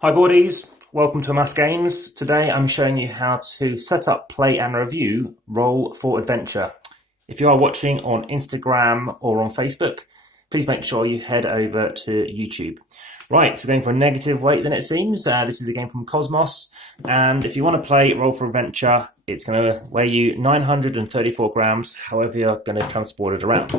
Hi boardies, welcome to AmassGames. Today I'm showing you how to set up, play and review Roll for Adventure. If you are watching on Instagram or on Facebook, please make sure you head over to YouTube. Right, we're going for a negative weight then it seems. This is a game from Cosmos, and if you want to play Roll for Adventure, it's going to weigh you 934 grams, however you're going to transport it around.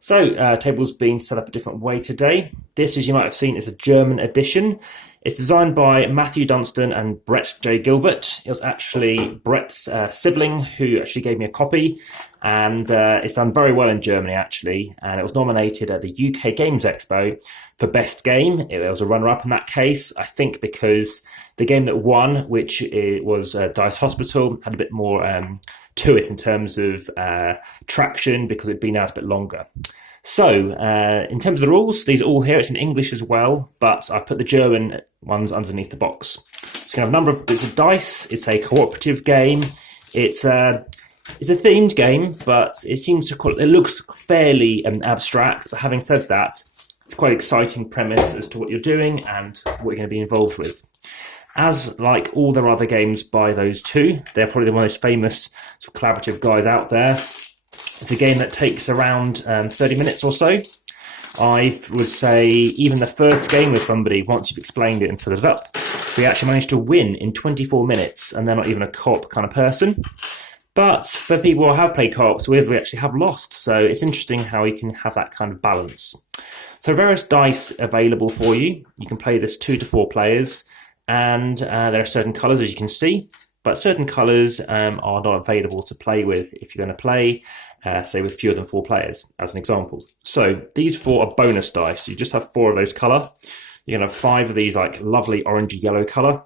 So, table's been set up a different way today. This, as you might have seen, is a German edition. It's designed by Matthew Dunstan and Brett J. Gilbert. It was actually Brett's sibling who actually gave me a copy, and it's done very well in Germany actually, and it was nominated at the UK Games Expo for Best Game. It was a runner-up in that case, I think because the game that won, which it was Dice Hospital, had a bit more to it in terms of traction because it'd been out a bit longer. So, in terms of the rules, these are all here. It's in English as well, but I've put the German ones underneath the box. So you can have a number of bits of dice. It's a cooperative game. It's a themed game, but it looks fairly abstract. But having said that, it's quite an exciting premise as to what you're doing and what you're going to be involved with. As like all their other games by those two, they're probably the most famous sort of collaborative guys out there. It's a game that takes around 30 minutes or so. I would say even the first game with somebody, once you've explained it and set it up, we actually managed to win in 24 minutes, and they're not even a co-op kind of person. But for people who have played co-ops with, we actually have lost. So it's interesting how you can have that kind of balance. So various dice available for you. You can play this 2 to 4 players, and there are certain colours, as you can see. But certain colours are not available to play with if you're going to play, say, with fewer than 4 players, as an example. So these 4 are bonus dice. You just have 4 of those colour. You're going to have 5 of these like lovely orangey yellow colour.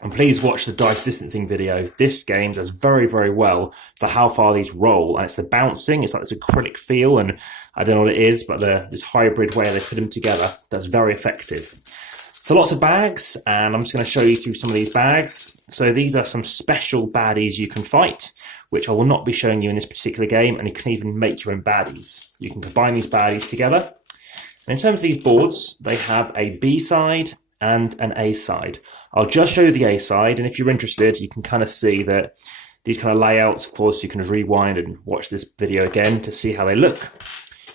And please watch the dice distancing video. This game does very, very well for how far these roll. And it's the bouncing. It's like this acrylic feel. And I don't know what it is, but this hybrid way they put them together, that's very effective. So lots of bags, and I'm just going to show you through some of these bags. So these are some special baddies you can fight, which I will not be showing you in this particular game, and you can even make your own baddies. You can combine these baddies together. And in terms of these boards, they have a B side and an A side. I'll just show you the A side, and if you're interested, you can kind of see that these kind of layouts, of course, you can rewind and watch this video again to see how they look.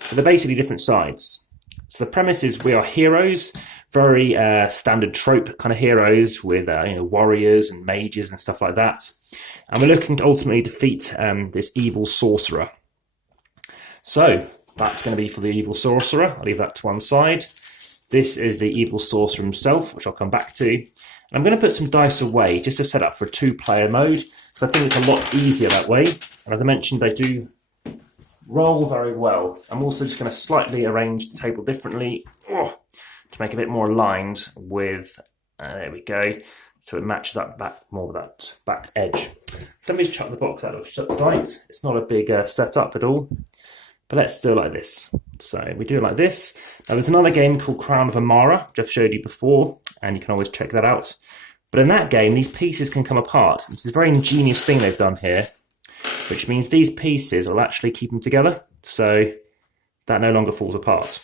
But they're basically different sides. So the premise is we are heroes, very standard trope kind of heroes with warriors and mages and stuff like that. And we're looking to ultimately defeat this evil sorcerer. So that's going to be for the evil sorcerer. I'll leave that to one side. This is the evil sorcerer himself, which I'll come back to. And I'm going to put some dice away just to set up for a 2-player mode, because I think it's a lot easier that way. And as I mentioned, they do roll very well. I'm also just going to slightly arrange the table differently to make it a bit more aligned with, there we go, so it matches up back more with that back edge. So let me just chuck the box out of sight. It's not a big setup at all, but let's do it like this. So we do it like this. Now there's another game called Crown of Amara, which I've showed you before, and you can always check that out. But in that game, these pieces can come apart. It's a very ingenious thing they've done here, which means these pieces will actually keep them together, so that no longer falls apart.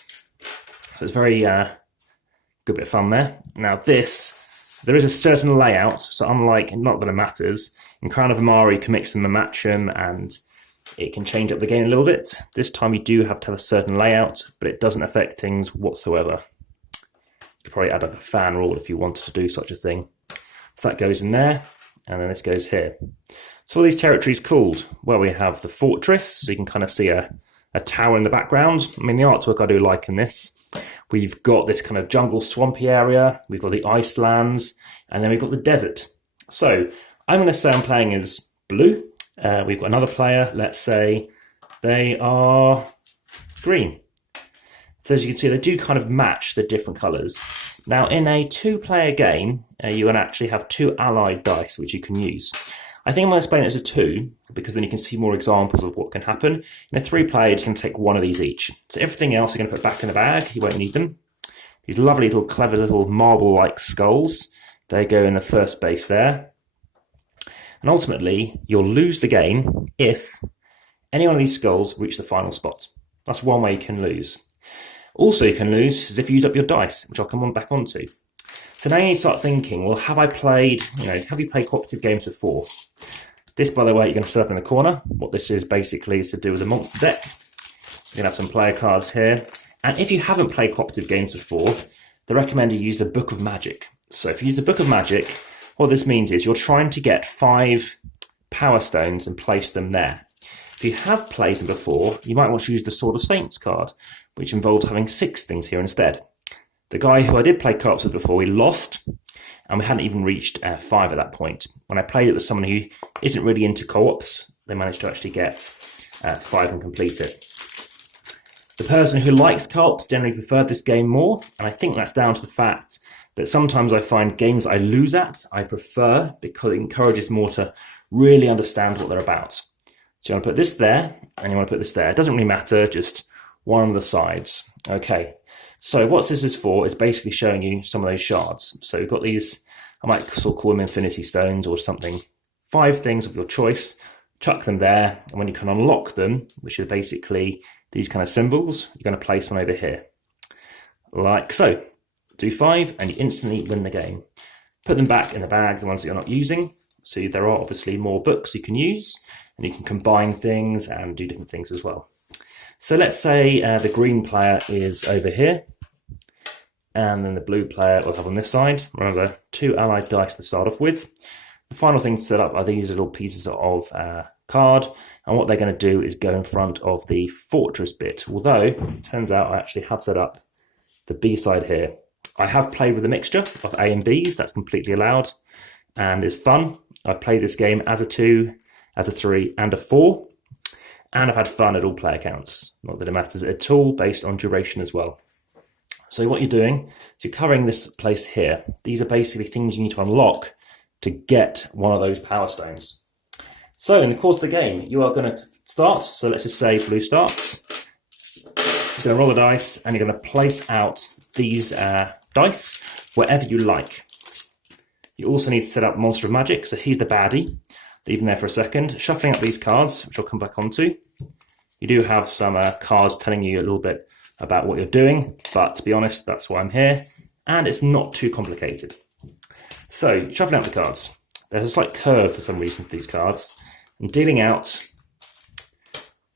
So it's very good bit of fun there. Now there is a certain layout, so unlike, not that it matters, in Crown of Amara you can mix them and match them, and it can change up the game a little bit. This time you do have to have a certain layout, but it doesn't affect things whatsoever. You could probably add up a fan rule if you wanted to do such a thing. So that goes in there, and then this goes here. So what are these territories called? Well, we have the fortress, so you can kind of see a tower in the background. I mean, the artwork I do like in this. We've got this kind of jungle swampy area, we've got the ice lands, and then we've got the desert. So I'm going to say I'm playing as blue. We've got another player, let's say they are green. So as you can see, they do kind of match the different colours. Now in a 2-player game, you're going to actually have 2 allied dice which you can use. I think I'm going to explain it as a 2, because then you can see more examples of what can happen. In a 3-player, you can take 1 of these each. So everything else you're going to put back in the bag, you won't need them. These lovely little clever little marble-like skulls, they go in the first base there. And ultimately, you'll lose the game if any one of these skulls reach the final spot. That's one way you can lose. Also you can lose is if you use up your dice, which I'll come back onto. So now you need to start thinking, well, have you played cooperative games before? This, by the way, you're going to set up in the corner. What this is basically is to do with a monster deck. You're going to have some player cards here. And if you haven't played cooperative games before, they recommend you use the Book of Magic. So if you use the Book of Magic, what this means is you're trying to get 5 Power Stones and place them there. If you have played them before, you might want to use the Sword of Saints card, which involves having 6 things here instead. The guy who I did play co-ops with before, we lost, and we hadn't even reached 5 at that point. When I played it with someone who isn't really into co-ops, they managed to actually get 5 and complete it. The person who likes co-ops generally preferred this game more, and I think that's down to the fact that sometimes I find games I lose at, I prefer because it encourages more to really understand what they're about. So you want to put this there, and you want to put this there. It doesn't really matter, just one of the sides. Okay, so what this is for is basically showing you some of those shards. So you've got these, I might sort of call them infinity stones or something. 5 things of your choice, chuck them there, and when you can unlock them, which are basically these kind of symbols, you're going to place one over here. Like so. Do 5 and you instantly win the game. Put them back in the bag, the ones that you're not using. So there are obviously more books you can use, and you can combine things and do different things as well. So let's say the green player is over here, and then the blue player will have on this side. Remember, 2 allied dice to start off with. The final thing to set up are these little pieces of card, and what they're going to do is go in front of the fortress bit. Although, it turns out I actually have set up the B side here. I have played with a mixture of A and Bs, that's completely allowed, and it's fun. I've played this game as a 2, as a 3, and a 4, and I've had fun at all player counts. Not that it matters at all, based on duration as well. So what you're doing is you're covering this place here. These are basically things you need to unlock to get one of those power stones. So in the course of the game, you are going to start. So let's just say blue starts. You're going to roll the dice, and you're going to place out these dice wherever you like. You also need to set up Monster of Magic, so he's the baddie. Leave him there for a second. Shuffling up these cards, which I'll come back onto. You do have some cards telling you a little bit about what you're doing, but to be honest, that's why I'm here, and it's not too complicated. So, shuffling out the cards. There's a slight curve for some reason for these cards. I'm dealing out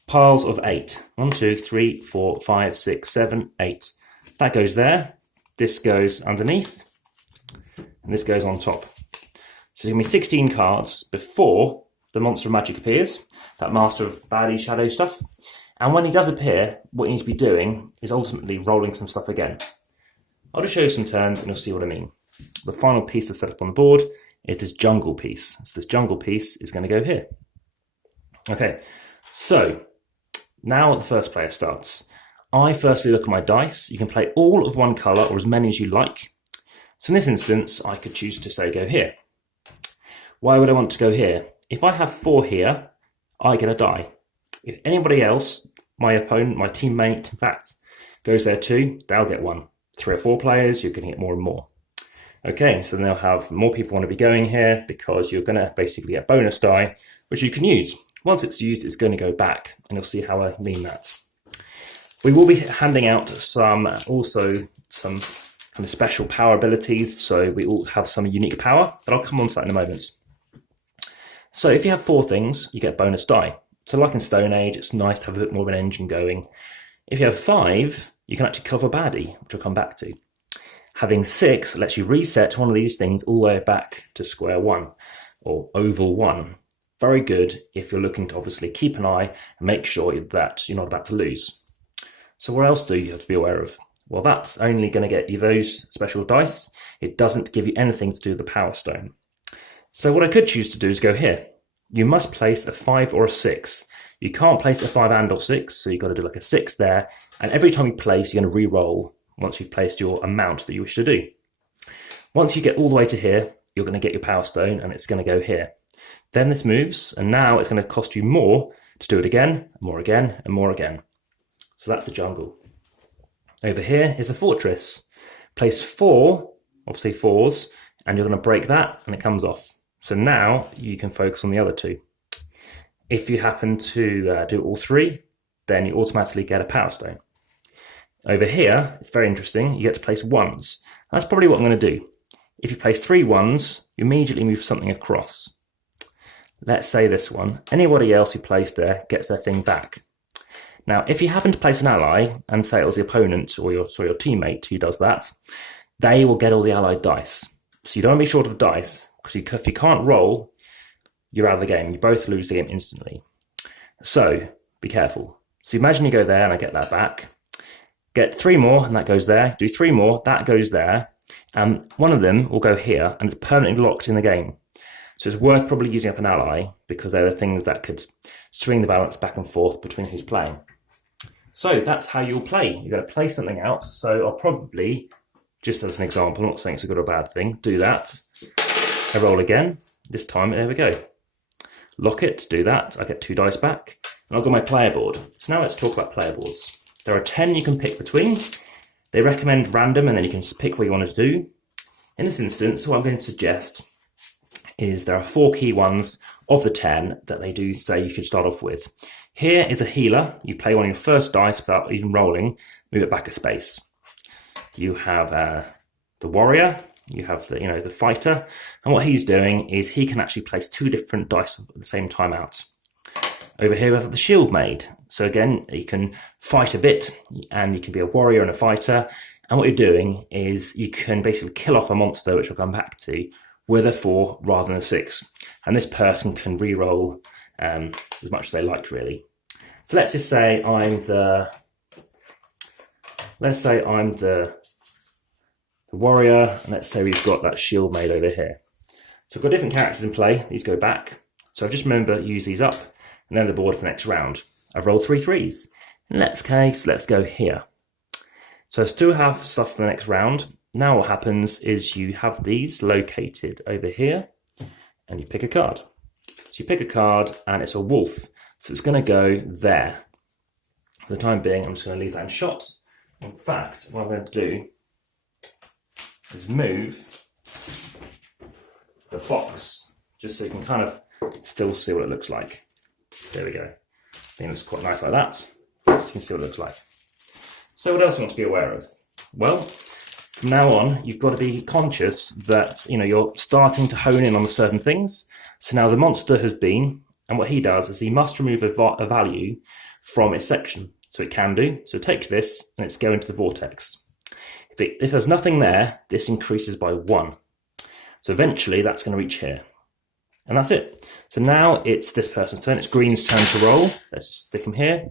piles of 8. 1, 2, 3, 4, 5, 6, 7, 8. That goes there. This goes underneath, and this goes on top. So there's going to be 16 cards before the Monster of Magic appears, that Master of Baddie Shadow stuff. And when he does appear, what you need to be doing is ultimately rolling some stuff again. I'll just show you some turns and you'll see what I mean. The final piece to set up on the board is this jungle piece. So this jungle piece is going to go here. Okay, so now the first player starts. I firstly look at my dice. You can play all of one colour or as many as you like. So in this instance, I could choose to say go here. Why would I want to go here? If I have 4 here, I get a die. If anybody else, my opponent, my teammate, in fact, goes there too, they'll get 1. 3 or 4 players, you're going to get more and more. Okay, so then they'll have more people want to be going here because you're going to basically get bonus die, which you can use. Once it's used, it's going to go back, and you'll see how I mean that. We will be handing out some kind of special power abilities, so we all have some unique power, but I'll come on to that in a moment. So if you have 4 things, you get bonus die. So like in Stone Age, it's nice to have a bit more of an engine going. If you have 5, you can actually cover baddie, which I'll come back to. Having 6 lets you reset one of these things all the way back to square 1, or oval 1. Very good if you're looking to obviously keep an eye and make sure that you're not about to lose. So what else do you have to be aware of? Well, that's only going to get you those special dice. It doesn't give you anything to do with the Power Stone. So what I could choose to do is go here. You must place a 5 or a 6. You can't place a 5 and or 6, so you've got to do like a 6 there. And every time you place, you're going to re-roll once you've placed your amount that you wish to do. Once you get all the way to here, you're going to get your Power Stone, and it's going to go here. Then this moves, and now it's going to cost you more to do it again, more again, and more again. So that's the jungle. Over here is the fortress. Place 4, obviously 4s, and you're going to break that, and it comes off. So now you can focus on the other 2. If you happen to do all 3, then you automatically get a Power Stone. Over here, it's very interesting, you get to place 1s. That's probably what I'm going to do. if you place 3 ones, you immediately move something across. Let's say this one. Anybody else who placed there gets their thing back. Now, if you happen to place an ally, and say it was the opponent or your teammate who does that, they will get all the allied dice. So you don't want to be short of dice, because if you can't roll, you're out of the game. You both lose the game instantly. So be careful. So imagine you go there and I get that back. Get 3 more and that goes there. Do 3 more, that goes there. And one of them will go here and it's permanently locked in the game. So it's worth probably using up an ally because they're the things that could swing the balance back and forth between who's playing. So that's how you'll play. You're going to play something out. So I'll probably, just as an example, I'm not saying it's a good or bad thing, do that. I roll again. This time, there we go. Lock it, do that. I get 2 dice back. And I've got my player board. So now let's talk about player boards. There are 10 you can pick between. They recommend random and then you can pick what you want to do. In this instance, what I'm going to suggest is there are 4 key ones of the 10 that they do say you should start off with. Here is a healer. You play one of your first dice without even rolling, move it back a space. You have the warrior, you have the fighter, and what he's doing is he can actually place 2 different dice at the same time out. Over here we have the shield maid. So again, you can fight a bit, and you can be a warrior and a fighter, and what you're doing is you can basically kill off a monster, which I'll come back to, with a 4 rather than a 6. And this person can re-roll as much as they like, really. So let's just say I'm the warrior, and let's say we've got that shield maid over here. So I've got different characters in play. These go back. So I've just remember use these up, and then the board for the next round. I've rolled 3 3s. In that case, let's go here. So I still have stuff for the next round. Now what happens is you have these located over here, and you pick a card. So you pick a card, and it's a wolf. So it's going to go there. For the time being, I'm just going to leave that in shot. In fact, what I'm going to do is move the box, just so you can kind of still see what it looks like. There we go. I think it looks quite nice like that. So you can see what it looks like. So what else do you want to be aware of? Well, from now on, you've got to be conscious that you're starting to hone in on certain things. So now the monster has been, and what he does is he must remove a value from its section. So it can do. So it takes this and it's going to the vortex. If there's nothing there, this increases by 1. So eventually that's going to reach here. And that's it. So now it's this person's turn. It's green's turn to roll. Let's stick him here.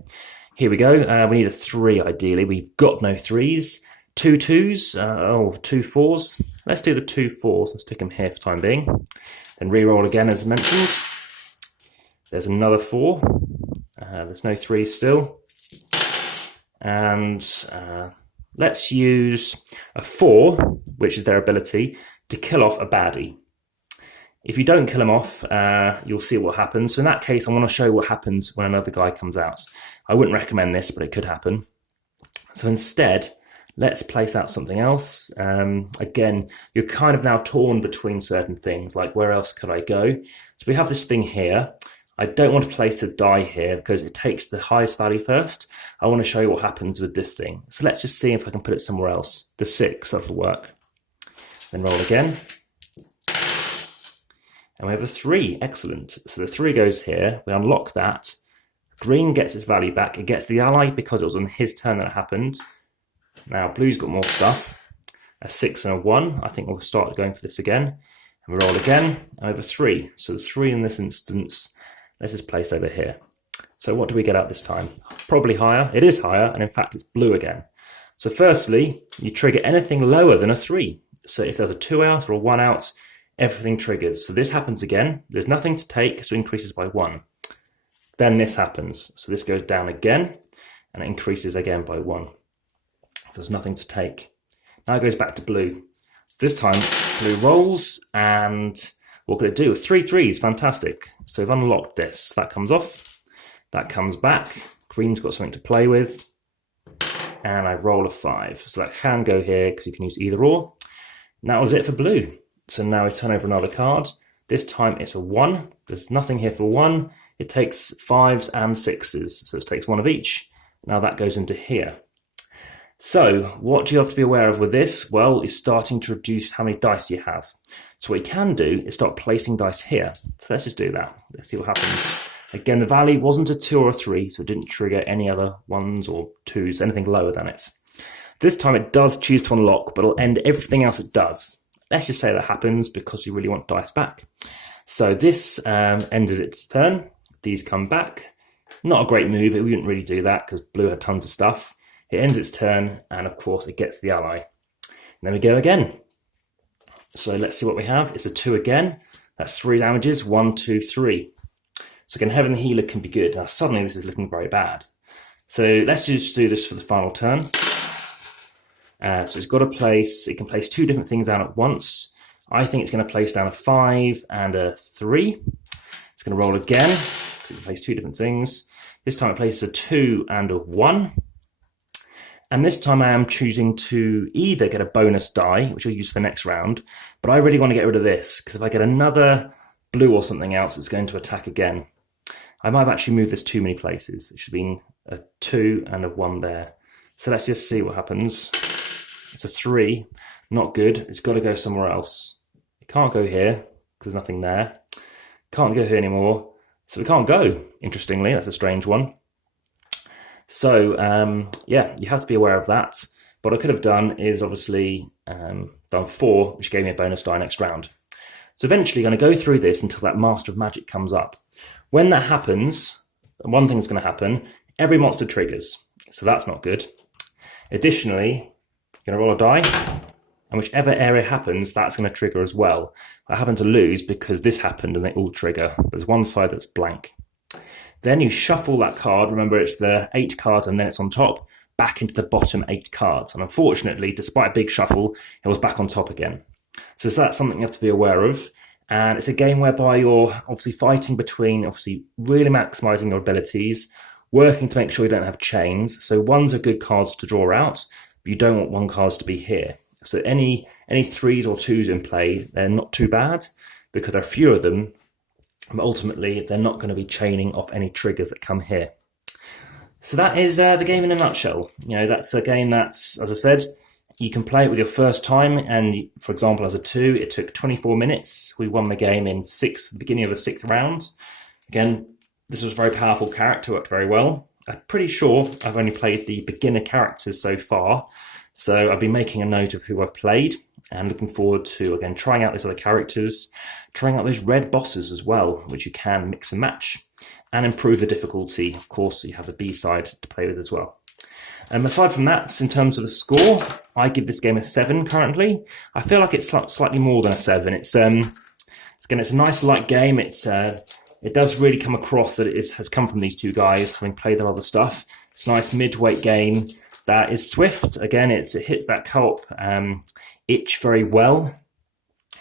Here we go. We need a 3 ideally. We've got no 3s. 2 2s, 2 4s. Let's do the 2 4s and stick them here for the time being. Then re-roll again as mentioned. There's another 4. There's no 3s still. And let's use a 4, which is their ability to kill off a baddie. If you don't kill him off, you'll see what happens. So in that case, I want to show what happens when another guy comes out. I wouldn't recommend this, but it could happen. So instead, let's place out something else. Again, you're kind of now torn between certain things, like where else could I go? So we have this thing here. I don't want to place a die here because it takes the highest value first. I want to show you what happens with this thing. So let's just see if I can put it somewhere else. The 6, that'll work. Then roll again. And we have a 3, excellent. So the 3 goes here, we unlock that. Green gets its value back, it gets the ally because it was on his turn that it happened. Now blue's got more stuff, a 6 and a 1. I think we'll start going for this again. And we roll again, and we have a 3. So the 3 in this instance, let's just place over here. So what do we get out this time? Probably higher, it is higher, and in fact it's blue again. So firstly, you trigger anything lower than a 3. So if there's a 2 out or a 1 out, everything triggers. So this happens again. There's nothing to take, so it increases by 1. Then this happens. So this goes down again, and it increases again by 1. There's nothing to take. Now it goes back to blue. So this time, blue rolls, and what could it do? 3 3s, fantastic. So we've unlocked this. That comes off. That comes back. Green's got something to play with. And I roll a 5. So that can go here, because you can use either or. And that was it for blue. So now we turn over another card. This time it's a 1. There's nothing here for 1. It takes 5s and 6s. So it takes 1 of each. Now that goes into here. So what do you have to be aware of with this? Well, it's starting to reduce how many dice you have. So what you can do is start placing dice here. So let's just do that. Let's see what happens. Again, the value wasn't a 2 or a 3, so it didn't trigger any other 1s or 2s, anything lower than it. This time it does choose to unlock, but it'll end everything else it does. Let's just say that happens because we really want dice back. So this ended its turn. These come back. Not a great move. We wouldn't really do that because blue had tons of stuff. It ends its turn, and of course it gets the ally. And then we go again. So let's see what we have. It's a 2 again. That's 3 damages. 1, 2, 3. So again, Heaven Healer can be good. Now suddenly this is looking very bad. So let's just do this for the final turn. So it's got to place, it can place 2 different things down at once. I think it's going to place down a 5 and a 3. It's going to roll again, so it can place 2 different things. This time it places a 2 and a 1. And this time I am choosing to either get a bonus die, which I'll use for the next round, but I really want to get rid of this, because if I get another blue or something else, it's going to attack again. I might have actually moved this too many places. It should have been a 2 and a 1 there. So let's just see what happens. It's a 3, not good. It's got to go somewhere else. It can't go here because there's nothing there. Can't go here anymore. So we can't go, interestingly. That's a strange one. So, yeah, you have to be aware of that. What I could have done is obviously done 4, which gave me a bonus die next round. So eventually I'm going to go through this until that Master of Magic comes up. When that happens, one thing that's going to happen, every monster triggers. So that's not good. Additionally, you're going to roll a die, and whichever area happens, that's going to trigger as well. I happen to lose because this happened and they all trigger. There's one side that's blank. Then you shuffle that card, remember it's the 8 cards and then it's on top, back into the bottom 8 cards. And unfortunately, despite a big shuffle, it was back on top again. So that's something you have to be aware of. And it's a game whereby you're obviously fighting between obviously really maximising your abilities, working to make sure you don't have chains. So 1s are good cards to draw out, but you don't want 1 cards to be here. So any 3s or 2s in play, they're not too bad because there are fewer of them, but ultimately they're not going to be chaining off any triggers that come here. So that is the game in a nutshell. You know, that's a game that's, as I said, you can play it with your first time, and for example, as a 2, it took 24 minutes. We won the game in the beginning of the 6th round. Again, this was a very powerful character, worked very well. I'm pretty sure I've only played the beginner characters so far, so I've been making a note of who I've played and looking forward to, again, trying out these other characters, trying out those red bosses as well, which you can mix and match, and improve the difficulty. Of course, you have the B side to play with as well. Aside from that, in terms of the score, I give this game a 7 currently. I feel like it's slightly more than a 7. It's a nice light game. It does really come across that it has come from these 2 guys, having played their other stuff. It's a nice mid-weight game that is swift. Again, it hits that co-op itch very well.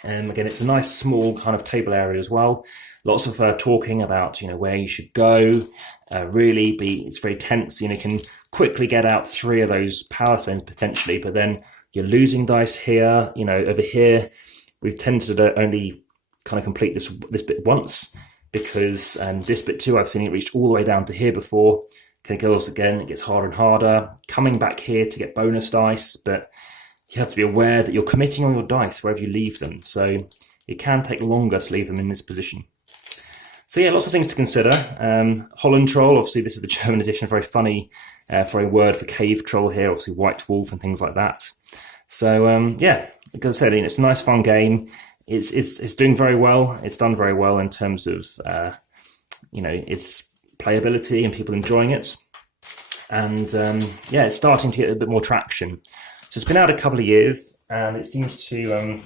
Again, it's a nice small kind of table area as well. Lots of talking about where you should go. It's very tense. You can quickly get out 3 of those power stones potentially, but then you're losing dice here. Over here, we've tended to only kind of complete this bit once because this bit too, I've seen it reached all the way down to here before. It goes again, it gets harder and harder. Coming back here to get bonus dice, but you have to be aware that you're committing on your dice wherever you leave them. So it can take longer to leave them in this position. So yeah, lots of things to consider. Holland Troll, obviously this is the German edition, very funny for a word for cave troll here, obviously White Wolf and things like that. So yeah, like I said, it's a nice fun game. It's doing very well. It's done very well in terms of its playability and people enjoying it. And yeah, it's starting to get a bit more traction. So it's been out a couple of years and it seems to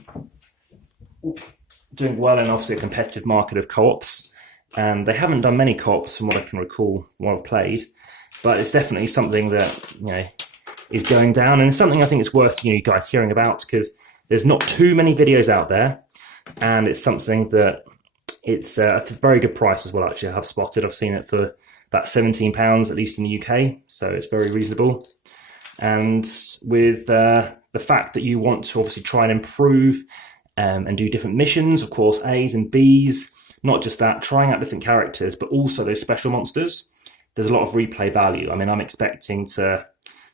doing well in obviously a competitive market of co-ops. And they haven't done many co-ops from what I can recall, from what I've played, but it's definitely something that is going down, and it's something I think it's worth you guys hearing about because there's not too many videos out there, and it's something that it's a very good price as well. Actually, I've spotted, I've seen it for about £17 at least in the UK, so it's very reasonable. And with the fact that you want to obviously try and improve and do different missions, of course, A's and B's. Not just that, trying out different characters, but also those special monsters. There's a lot of replay value. I mean, I'm expecting to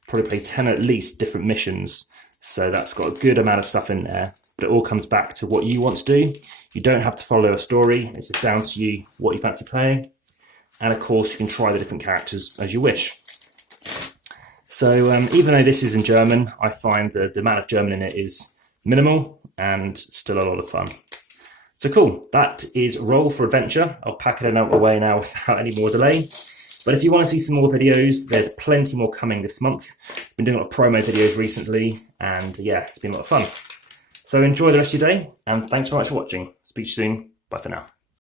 probably play 10 at least different missions. So that's got a good amount of stuff in there, but it all comes back to what you want to do. You don't have to follow a story. It's just down to you what you fancy playing. And of course, you can try the different characters as you wish. So even though this is in German, I find the amount of German in it is minimal and still a lot of fun. So cool, that is Roll for Adventure. I'll pack it out of the way now without any more delay. But if you want to see some more videos, there's plenty more coming this month. I've been doing a lot of promo videos recently, and yeah, it's been a lot of fun. So enjoy the rest of your day, and thanks very much for watching. Speak to you soon. Bye for now.